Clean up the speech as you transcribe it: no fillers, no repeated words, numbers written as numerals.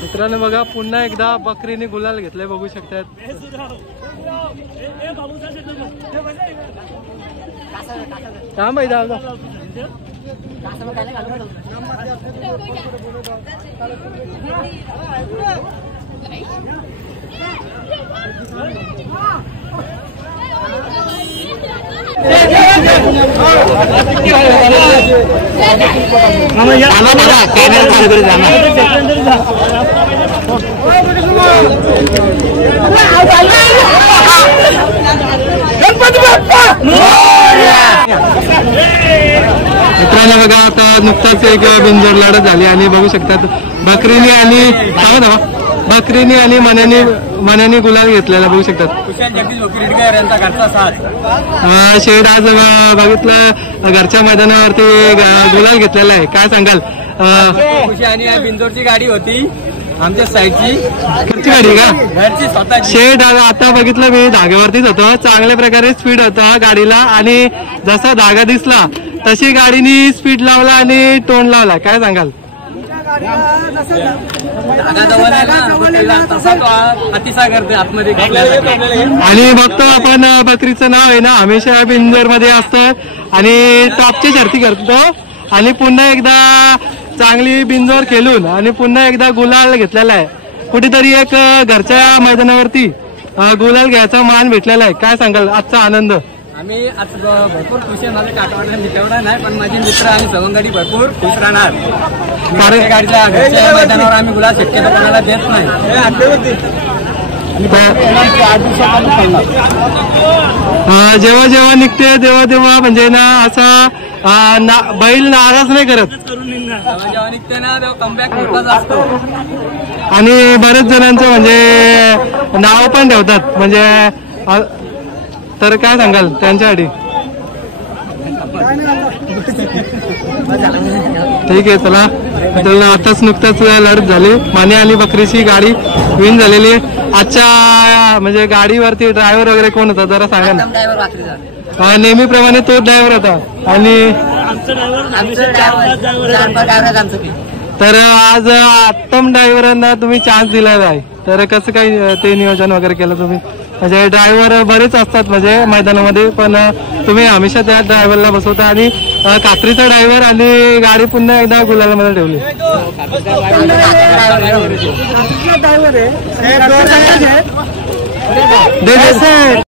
मित्रांनो बघा पुन्हा एकदा बकरीने गुलाल घेतलाय बघू शकतात। काम आहे दादा मित्रांनो बघा आता नुकताच एक बिनजोड लढत झाली आणि बघू शकतात बकरीने आणि मनाने गुलाल घेतलेला बघू शकतात। शेड आज बघितलं घरच्या मैदानावरती गुलाल घेतलेला आहे, काय सांगाल? खुशी आणि बिंदोरची गाडी होती आमच्या साईडची गाडी का घरची स्वतःची। शेड आता बघितलं मी धाग्यावरतीच होतो, चांगल्या प्रकारे स्पीड होता गाडीला आणि जसा धागा दिसला तशी गाडीने स्पीड लावला आणि टोन लावला, काय सांगाल? अतिसाय करते आतमध्ये आणि बघतो आपण बकरीचं नाव आहे ना हमेशा बिंजोर मध्ये असतं आणि टॉपची शर्ती करतो आणि पुन्हा एकदा चांगली बिंजोर खेळून आणि पुन्हा एकदा गुलाल घेतलेला आहे। कुठेतरी एक घरच्या मैदानावरती गुलाल घ्यायचा मान भेटलेला आहे, काय सांगाल आजचा आनंद? आम्ही आज भरपूर खुश आहे। माझ्या काटवाडला मी तेवढा नाही पण माझे मित्र आणि सवंगडी भरपूर खुश राहणार कारण गाडीच्या घरच्या मैदानावर आम्ही गुलाल शक्यतो कोणाला देत नाही। जेव्हा जेव्हा निघते तेव्हा म्हणजे ना असा बैल नाराज नाही करत, जेव्हा निघते ना तेव्हा कमबॅक होतच असतो आणि बरेच जणांचं म्हणजे नाव पण ठेवतात म्हणजे, तर काय सांगाल त्यांच्यासाठी? ठीक आहे चला आताच नुकताच लढत झाली माने आणि बकरीची गाडी विन झालेली आहे। आजच्या म्हणजे गाडीवरती ड्रायव्हर वगैरे कोण होता जरा सांगा ना? नेहमीप्रमाणे तो ड्रायव्हर होता आणि तर आज आत्तम ड्रायव्हरांना तुम्ही चान्स दिलेला आहे, तर कसं काही ते नियोजन वगैरे केलं तुम्ही? म्हणजे ड्रायव्हर बरेच असतात म्हणजे मैदानामध्ये पण तुम्ही हमेशा त्या ड्रायव्हरला बसवता आणि कात्रीचा ड्रायव्हर आणि गाडी पुन्हा एकदा गुलालामध्ये ठेवली।